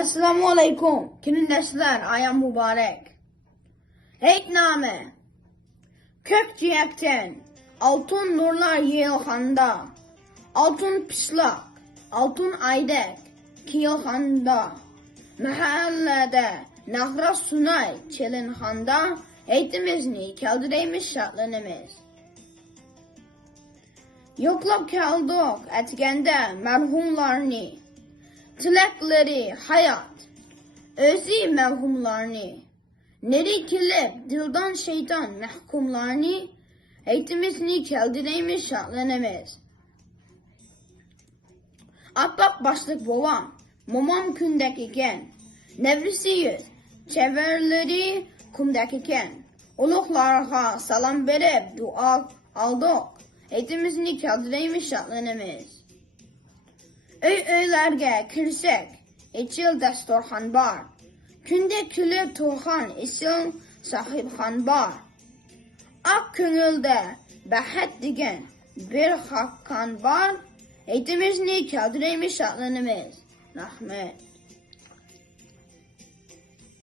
Esselamu Aleyküm. Kinindesler ayam mübarek. Heytname. Kökciyekten altın nurlar yığılğanda, altın pislak, altın aydek kıyılğanda, mahallede nahra sunay çelinğanda, heytimizni keldireymiş şartlanımız. Yoklap kaldık etkende merhumlarını, tilekleri hayat, özü merhumlarını, neri kilip dildan şeytan mehkumlarını, heytimizni keldireymiş şartlanımız. Apak başlık babam, mamam kündek iken, nevrisiyiz, çeverleri kumdek iken, uluqlarga salam verip dua aldık, heytimizni keldireymiş şartlanımız. Öylerge kirsek, içil desturxan bar, günde külüp turxan isil sahibxan bar. Ak köngülde bəhet digen bir hakkan var, heytimizni keldireymiş şartlanımız. Rahmet.